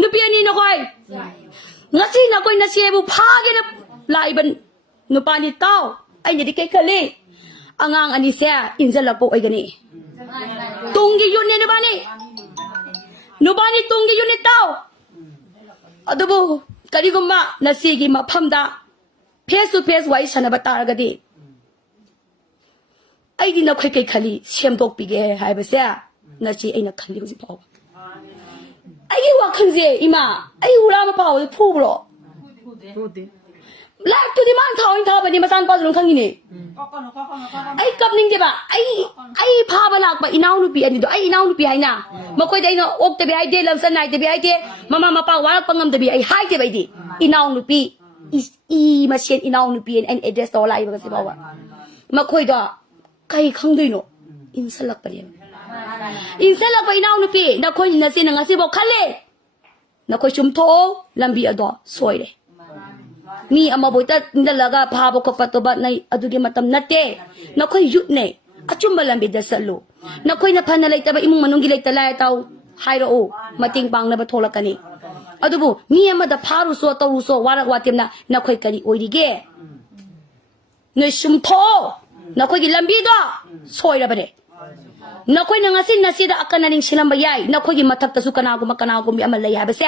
นุเปียนี่นะคอยงั้นสินะคอยนะเสียบุพากันนะลายบันนุปานี่เต้าไอ้เนี่ยดิเกย์เลยอ่างอันนี้เสียอินเซลล์ปไอ้กันนี่ตุงกี่ยุนเนี่ยนุปานี่ตุงกี่ยุนเนี่ยเต้าอะดูบุกะดิกุมะนะเสียกี่มาพัมดาเพสทูเพสไว้ฉันบัตตารกันดิไอ้ดินะคอยเกย์ขลีเชื่อมตกปีเกย์หายไปเสียนะจีไอ้นักขลีก็สิพอไอ้ยี่ว่าขันเสียอีมาไอ้หูรามาเปล่าจะพูดหรอแลกตัวที่มันท้องท้าไปนี่มาสั่นป้าจะลงข้างนี้ไอ้กับนิ่งเจ็บอ่ะไอ้พาไปหลักไปอีน้องลูกปีอันนี้ตัวไอ้อีน้องลูกปีไอ้น่ะมาคุยได้เนาะอกแต่ไปไอ้เดลำสันไหนแต่ไปไอ้เดมาเป่าว่าปังงำแต่ไปไอ้หายแต่ไปดิอีน้องลูกปีอีมาเชียนอีน้องลูกปีอันเอเดสตัวอะไรบ้างสิบอกว่ามาคุยก็ใครข้างด้วยเนาะอินสลักไปเลยอินเซลไปน้องนุปีนักคนยินเสียงงั้นสิบอกขันเลยนักคนชุมโตลำบีอดอสวยเลยมีอามาบอกแต่นั่นละก็พาบอกฟัตตัวบัดในอดูดีมาทำนัดเต้นักคนหยุดเนี่ยอาจุมบาลำบีเดสโลนักคนนับพันอะไรแต่ว่าอิมุงมันนุ่งกิเลสแต่ละเต้าไฮโรโอมาติงบังนับโทรกันนี่อดูบุมีอามาดพารุโซตรุโซวาระวาติมนะนักคนกันนี่โอ้ยดีเก้ในชุมโตนักคนกินลำบีดอสวยเลยไปเลยนักคนนั่งสินักสิดาอักขนาดนี้ชิลัมบายนักคนยิ่งมาทับตะสุกันaku makan akuมีอามาเลยฮะเบส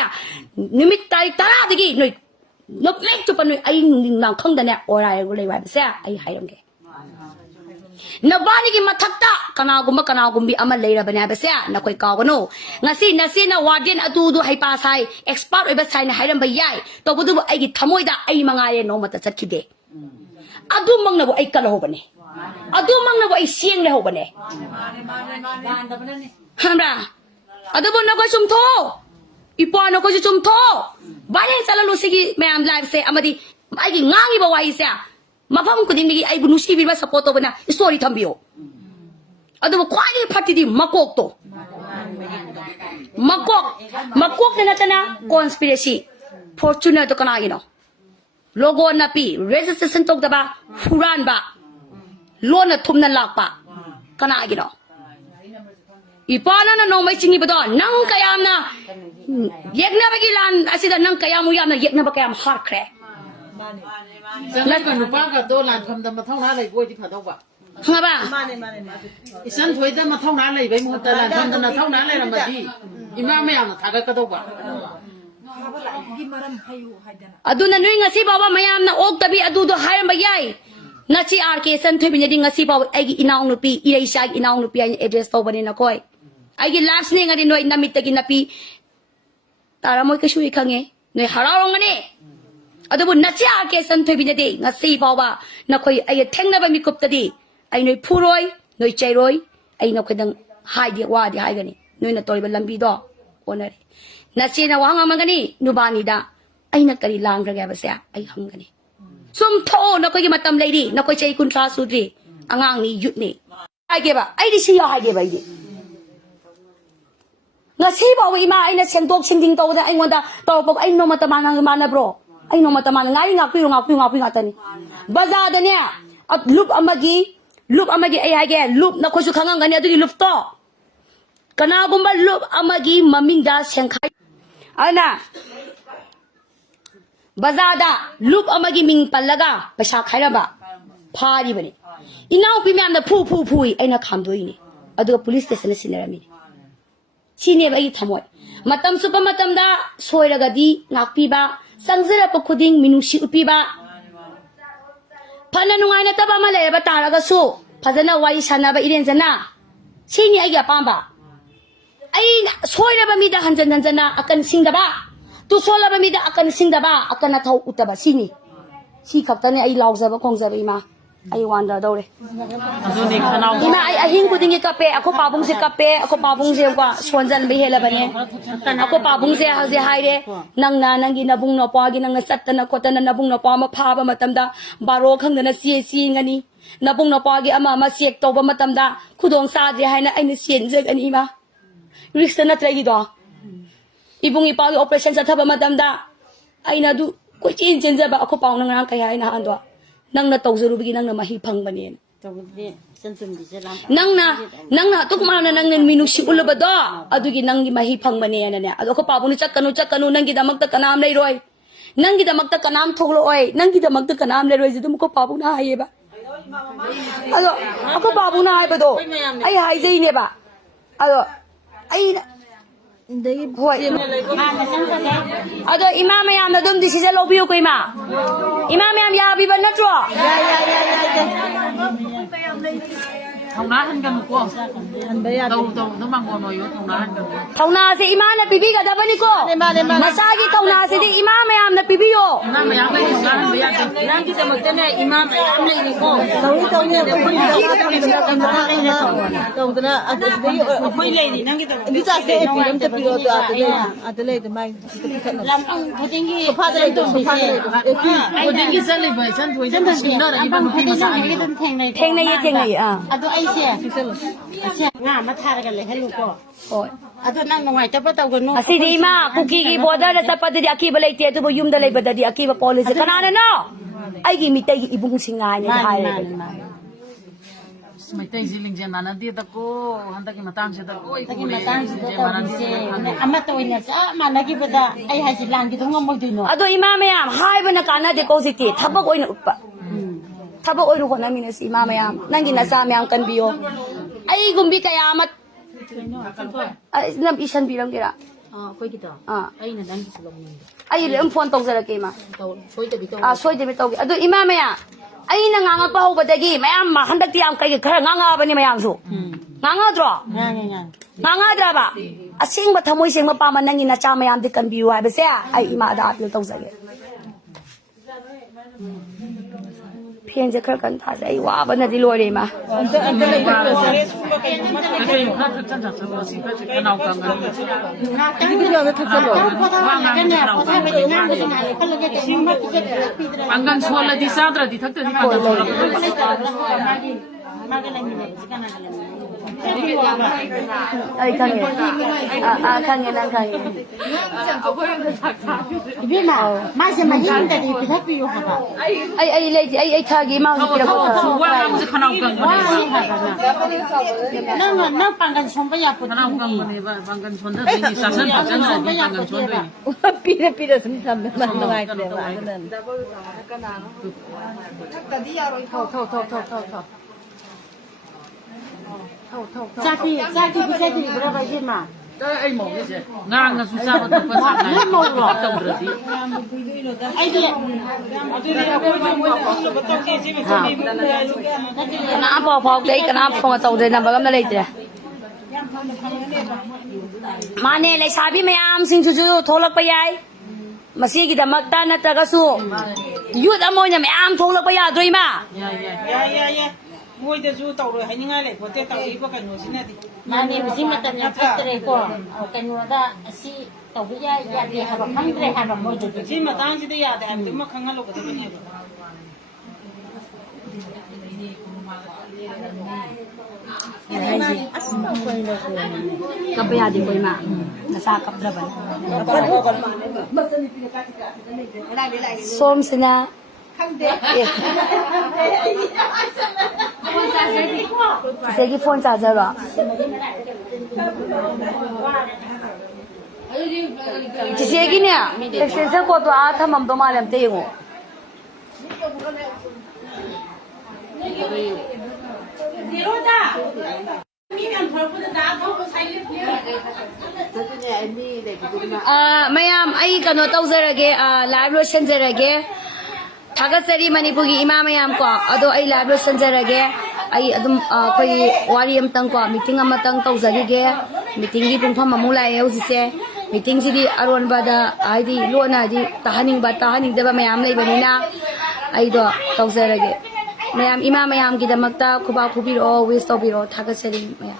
นิมิตตายตาดีกี่หน่อยนับเล็กจุดปนหน่อยไอ้หนังข้างเดียร์โอ้ยกูเลยว่าเบสไอ้หายยังไงนับบ้านนี่กี่มาทับตะกันaku makan akuมีอามาเลยระเบียบเบสนักคนก้าวกันโน่นักสินะวาร์เดียนอดูดูให้ภาษาเอ็กซ์พอร์ตไอ้เบสไอ้เนี่ยหายยังบายตัวบุตรไอ้กี่ทำไมด่าไอ้มังไงโน่มาตัดสักทีเดอดูมังนะบุไอ้กันโหบันเนี่ยอดูมังนะบุไอ้เสียงเลยโหบันเนี่ยฮัมราอดูบุนักก็ชุมโตอีปอนักก็ชุมโตบ้านยังสารลุสิกีแม่ไลฟ์เสียอามาดีไอ้กี่ง่ายบ่าวไอ้เสียมาพังกูดิ้งมีไอ้บุญชีวิตว่าสปอร์ตตัวนะสตอรี่ทำบิโออดูบุควายนี่พัดที่ดีมากอกโตมากอกเนี่ยนะจ๊ะนะ conspiracy fortune ตัวกันอะไรเนาะโลโก้นับปี resistance ตกตะบ้าฟูรันบ้าล้วนทุ่มนั่นหลักป่ะกันอะไรเนาะอีป้านั่นน้องไม่ชิงอีปะดอนนั่งกายามนะเย็กน่ะไปกี่ล้านอาศัยนั่งกายามุยามนะเย็กน่ะไปกายามฮาร์ดแคร์แล้วกันหนูป้ากับตัวหลานทำมาเท่านั้นเลยกูที่ผ่านตัวฮะบ้าฉันถอยแต่มาเท่านั้นเลยไปมุดแต่หลานทำมาเท่านั้นเลยนะมาดีอีม่าไม่เอาหน้าทากระตัวอดูนั่นนู่นงั้นสิบ่าวมายามนะอกตะบีอดูดูหายไปยัยนัชชีอาร์เคสันทุบเนี่ยงั้นสิบ่าวไอ้กินน้องนุปีอีไอชากินน้องนุปีไอ้เอเดสตัวบันเนี่ยนะก้อยไอ้กินลาสเนี่ยงั้นนี่หน่วยน้ำมิตรกินนับปีตารามวยก็ช่วยขังเงหน่วยหาเราลงกันเนี่ยอดูบุญนัชชีอาร์เคสันทุบเนี่ยดีงั้นสิบ่าวนักก้อยไอ้แท่งนับมีกุบตะดีไอ้หน่วยผู้รวยหน่วยใจรวยไอ้นักก้อยดังหายดีกว่าดีหายกันนี่หน่วยนักตัวเป็นลำบีดอโอนเลยนัชชีนะว่างมันกันนี่นุบานีดาไอ้นักการีลางกระแกบเสียไอ้หังกันนี่สมโทนักก็ยังมาทำเลยดินักก็ใจคุณทราสุดดิอ่างนี่หยุดนี่ไอ้เก็บอะไอ้ดิฉันอยากไอ้เก็บไอ้ดิงั้นสิบอกว่าอีมาไอ้เนี่ยเชียงตัวเชียงจริงโตแต่ไอ้วันตาโตบอกไอ้โนมาตะมานังมานะ bro ไอ้โนมาตะมานังไอ้งักพี่งักตานี่บาซาเดเนี่ยลูปอามากีไอ้ไอ้แกลูปนักก็สุขังกันเนี่ยตัวนี้ลูปโตกันนะกุมบาลูปอามากีมามิงดาเชียงไคอันน่ะบาซาดาลูปอามากีมิงปัลลักะประชาไข่ระบะพาดีบันนี่อินาอุปิมีอันนั้นผู้ไอ้นักขามด้วยนี่อะดู police station สิเนี่ยมีชีเนี่ยไปทำไว้มาทำซุปมาทำด้าสวยระกดีนักปีบ้าสังเสริมปกติมินุชิอุปีบ้าพันนุ่งไงเนี่ยตบมาเลยบัตรระกสู้พัฒนาวัยชันนะไปอีเรนซ์นะชีเนี่ยไอ้แกปั๊มบ้าไอ้สวยระบะมีด้าหันจันนะอากันสิงดาบ้าtu sola ba mida akan sing da ba akan na thau utaba sini si khapta ne ai law zaba khong zaba ima ai wanda dore ima ai ahin ku dingi kape ako pabung se kape ako pabung se kwa swanjan be hela bane ako pabung se ha se haire nang na nang gi nabung no pa gi nang sat na ko tan nabung no pa ma pha ba matam da baro khang na si ngani nabung no pa gi ama ma siek to ba matam da khudong sa de haina ai ni sien je ani ma risk na trai gi do ibung ipagi operation sa thaba madamda ay na du ko chin ba ako paung nang kaya ay nahan do nang nataw zarubi nang na mahipang banin tawdi san tum di salam nangna tukmana nangna minusi ulabado adugi nangi mahi phangmane ne ado ko pabuni chakanu nangi damakta kanam leiroi nangi damakta kanam tholoi nangi damakta kanam leiroi jidum ko pabuna hayeba ado ko pabuna haibado ai haijei ne ba ado ai hoi ado imam yam dum decision lobiyo ko imam yam ya bi ban natro thong ná hơn gần cô đâu nó mang ngồi nồi thong ná hơn gần thong na si imam na pibi ka dabani ko masagi thong na si di imam yam na pibi yo imam yang lấy thong ná hơn bây giờ nang kita magtana imam am lay ni ko tawdana koy lay ni nang kita ini sa se piram te piro to atale de mai lam ang budingi sofa de to sofa de cô đến cái sân này vậy sân thôi sân thật nó là imam khi mà sao ni dun theng nay theng na ye ado ai se nga ma thar ga le halu ko hoi ado nang ngai ta pa taw ga no asidi ma kuki gi border na sapad di akiba leite tu yum da lei badadi akiba policy kanana no ai gi mitai gi ibung singai ni hai mày tây gì linh dân mà nó đi ta cô hắn ta cái mà tăng sẽ ta cô taki matang si ta se ama to ina sa ma na gi bada ai ha si lang gi dong mo di no ado imam yam hai bana kana de ko siti thabak oina uppa thabak oina ko namin si imam yam nangi na sa myam kan biyo ai gumbi kayamat ai nam isan bilang kira koy kita ai na dan ki sulong ni ai lem phone tong zara ke ma taw soy ta bitaw soi de bitaw ado imam ya ai na nganga pa ho badagi mayam ma handak ti am kai khara nganga bani mayam su nganga dro nganga dra ba asing ba thamoi sing ma pa man nangi na cha mayam de kan biu hai ba se ai ima da apil tong zage phiền je khar kan tha ai wa ba na di lo re ma cái khác chân thật sự là cái nào càng gần Panggang suala di sadra di thakta di panggang suala ai khang ye khang ye nang khang ye ibi ma ma se ma hin da di pitak pi yo ha ba ai le ai tha gi ma hu kira ko wa am se khanau kang bane nang panggan som ba ya pu khanau kang bane ba panggang sonda di sasan pajan sa di panggang sonda pira sum sam man ngai te wa nan Jaki bisa di berapa jam ma ai mong cái gì ngang là susah mà tập phát này mong lo tập rồi đi ai dia kana po po dei kana po tau de na ba gam na le te mane le sabi mayam sing chu chu tholak pa yai masi gi damak ta na ta ga su yut amoy na mayam tholak pa ya doi ma ya ngồi để du tàu rồi hay như ngay này có thể tàu đi qua cảnh ngồi xin này thì mani mesti mata nya patre ko kan wada si tau ya ya dia ha khang tre ha ba mo de chỉ mà tăng chỉ để ya để em mà khăng lo cái gì này kap ya di koi ma nasa kap dra ban som sina Segi phone charger ba. Segi ne extension ko to a thamam to malam te ngo. Mayam ai kano tawzarage live lo shenjarage Thagasari Manipuri Imam Mayam ko ado ai live lo shenjarage ai adum koi wari am tang ko meeting am tang tawzagi ge meeting gi pung pham amula e usi se meeting si di aron bada ai di lo na di tahaning da mayam lei banina ai do tawzarage mayam Imam Mayam gi damakta khuba khubiro wish to biro Thagasari Mayam